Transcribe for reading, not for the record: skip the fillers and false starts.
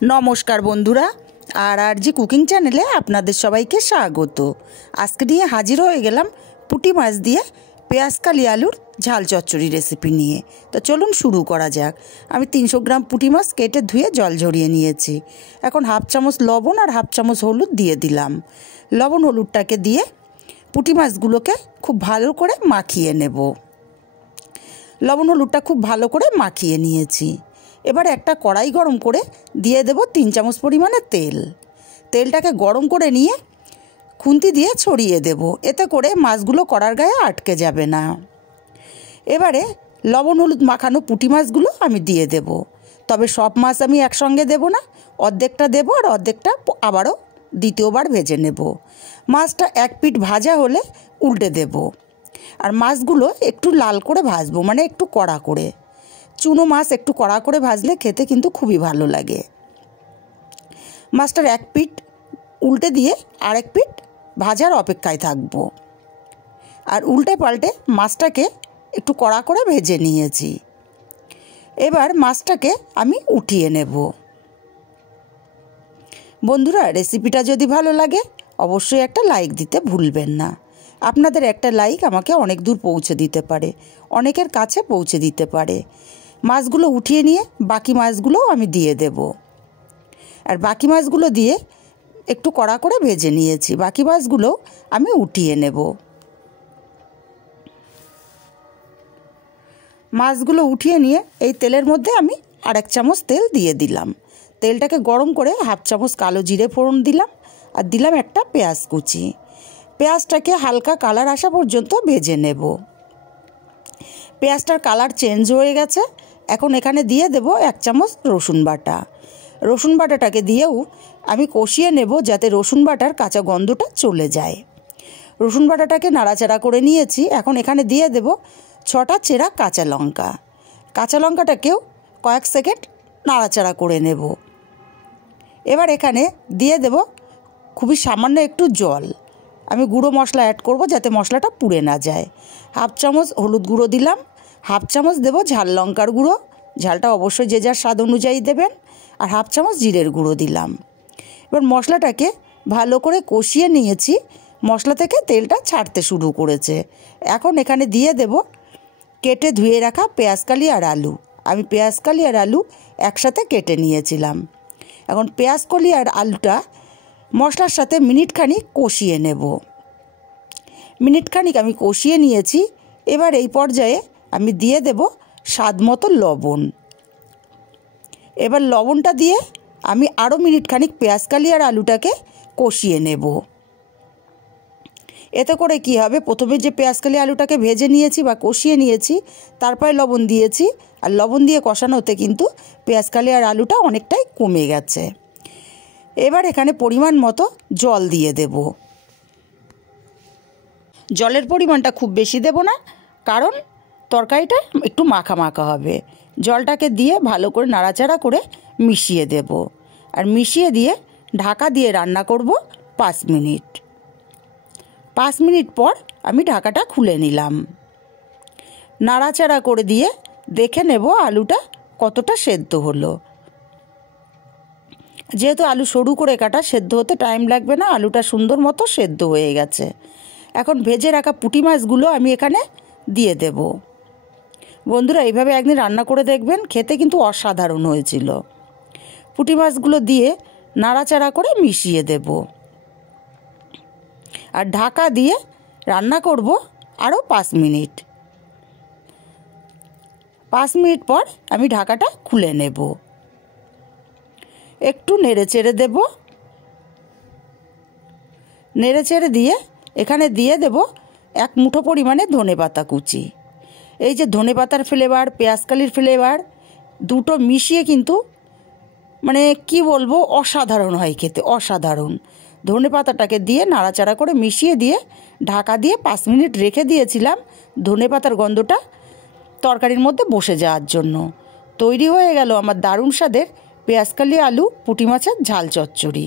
नमस्कार बंधुरा RG cooking चैनेले आपनादेर सबाइके स्वागत। आजके निये हाजिर हये गेलाम पुटी माछ दिये पेঁয়াজ काली आलुर झाल चच्चड़ी रेसिपि निये। तो चलुन शुरू करा जाक। आमी 300 ग्राम पुटी माछ केटे धुए जल झरिये नियेछि। एखन हाफ चामच लवण और हाफ चामच हलुद दिये दिलाम। लवण हलुदटाके दिये पुटी माछगुलोके खूब भालो करे माखिये नेब। लवण हलुदटा खूब भालो करे माखिये नियेछि। एबार एक कड़ाई गरम करे दिए देव 3 चामच परिमाणे तेल। तेलटाके गरम करे निये खुंती दिए छड़िए देव, एते करे माछगुलो कड़ार गाये आटके जाबे ना। एबारे लवण हलुद माखानो पुटी माछगुलो आमी दिए देव, तबे सब माछ आमी एकसंगे देव ना, अर्धेकटा देव और अर्धेकटा आबारो द्वितीयबार भेजे नेब। माछटा एक पिठ भाजा होले उल्टे देव और माछगुलो एकटू लाल करे भाजबो, माने एकटू कड़ा करे। चुनो माछ एकटू कड़ा करे भाजले खेते किन्तु खूबই भालो लागे। माछटार एक पिठ उल्टे दिए आरेक पिठ भाजार अपेक्षाय थाकबो और उल्टे पाल्टे माछटाके एकटू कड़ा करे भेजे निয়েছি। एबार माछटाके आमी उठिए नेब। बंधुरा रेसिपिटा यदि भालो लागे अवश्यई एकटा लाइक दिते भुलबेन ना। आपनादेर एकटा लाइक आमाके अनेक दूर पौঁছে दिते पारे, अनेकेर काছে पौঁছে दिते पारे। माछगुलो उठिए निये बाकी माछगुलो आमी दिए देब और बाकी माछगुलो दिए एकटू कड़ा करे भेजे निয়েছি। बाकी माछगुलो आमी उठिए नेब। माछगुलो उठिए निये एई तेलेर मধ্যে आमी आरेक चामच तेल दिए दिलाम। तेलटाके गरम करे हाफ चामच कालो जिरे फोड़न दिलाम और दिलाम एकटा पेঁয়াজ कुचि। पेঁয়াজটাকে हालका कालार आसा पर्यन्त भेजे नेब। पेঁয়াজটার कालार चेंज हो गेছে। এখন এখানে দিয়ে দেব 1 চামচ রসুন বাটা। রসুন বাটাটাকে দিয়েও আমি কষিয়ে নেব যাতে রসুন বাটার কাঁচা গন্ধটা চলে যায়। রসুন বাটাটাকে নাড়াচাড়া করে নিয়েছি। এখন এখানে দিয়ে দেব 6টা চেরা কাঁচা লঙ্কা। কাঁচা লঙ্কাটাকেও কয়েক সেকেন্ড নাড়াচাড়া করে নেব। এবার এখানে দিয়ে দেব খুবই সামান্য একটু জল। আমি গুঁড়ো মশলা অ্যাড করব যাতে মশলাটা পুড়ে না যায়। হাফ চামচ হলুদ গুঁড়ো দিলাম, हाफ चामच देव झाल लंकार गुड़ो, झालटा अवश्य जे जार स्वाद अनुयायी देवें और हाफ चामच जिरेर गुड़ो दिलाम। एबार मशलाटाके भालो करे कषिए निয়েছি। मशला थेके तेलटा छाड़ते शुरू करेছে। এখন এখানে দিয়ে দেব केटे धुए राखा পেঁয়াজ काली और आलू। আমি পেঁয়াজ काली और आलू एकसाथे केटे নিয়েছিলাম। এখন পেঁয়াজ कली और आलूटा मशलार साथे मिनिट खानिक कषिए नेब। मिनिट खानिक आमी कषिए নিয়েছি। एबार এই পর্যায়ে আমি দিয়ে দেব স্বাদ মতো লবণ। এবার লবণটা দিয়ে আমি আরও মিনিট খানিক পেঁয়াজ কালি আর আলুটাকে কষিয়ে নেব। এতে করে কি হবে, প্রথমে যে পেঁয়াজ কালি আলুটাকে ভেজে নিয়েছি বা কষিয়ে নিয়েছি তারপরে লবণ দিয়েছি আর লবণ দিয়ে কষানোতে কিন্তু পেঁয়াজ কালি আর আলুটা অনেকটাই কমে গেছে। এবার এখানে পরিমাণ মতো জল দিয়ে দেব। জলের পরিমাণটা খুব বেশি দেব না, কারণ তরকারিটা একটু মাখা মাখা হবে। জলটাকে দিয়ে ভালো করে নাড়াচাড়া করে মিশিয়ে দেব আর মিশিয়ে দিয়ে ঢাকা দিয়ে রান্না করব 5 মিনিট। 5 মিনিট পর আমি ঢাকাটা খুলে নিলাম। নাড়াচাড়া করে দিয়ে দেখে নেব আলুটা কতটা সেদ্ধ হলো। যেহেতু আলু সরু করে কাটা, সেদ্ধ হতে টাইম লাগবে না, আলুটা সুন্দর মতো সেদ্ধ হয়ে গেছে। এখন ভেজে রাখা পুঁটি মাছগুলো আমি এখানে দিয়ে দেব। বন্ধুরা এইভাবে একদিন রান্না করে দেখবেন, খেতে কিন্তু অসাধারণ হয়েছিল। পুঁটি মাছগুলো দিয়ে নাড়াচাড়া করে মিশিয়ে দেব আর ঢাকা দিয়ে রান্না করব আরও 5 মিনিট। 5 মিনিট পর আমি ঢাকাটা খুলে নেব। একটু নেড়েচেড়ে দেব। নেড়েচেড়ে দিয়ে এখানে দিয়ে দেব 1 মুঠো পরিমাণে ধনেপাতা কুচি। এই যে ধনেপাতার ফ্লেভার, পেঁয়াজ কালির ফ্লেভার দুটো মিশিয়ে কিন্তু মানে কি বলবো অসাধারণ হয় খেতে, অসাধারণ। ধনেপাতাটাকে দিয়ে নাড়াচাড়া করে মিশিয়ে দিয়ে ঢাকা দিয়ে 5 মিনিট রেখে দিয়েছিলাম ধনেপাতার গন্ধটা তরকারির মধ্যে বসে যাওয়ার জন্য। তৈরি হয়ে গেল আমার দারুণ স্বাদের পেঁয়াজ কালি আলু পুঁটি মাছের ঝাল চচ্চড়ি।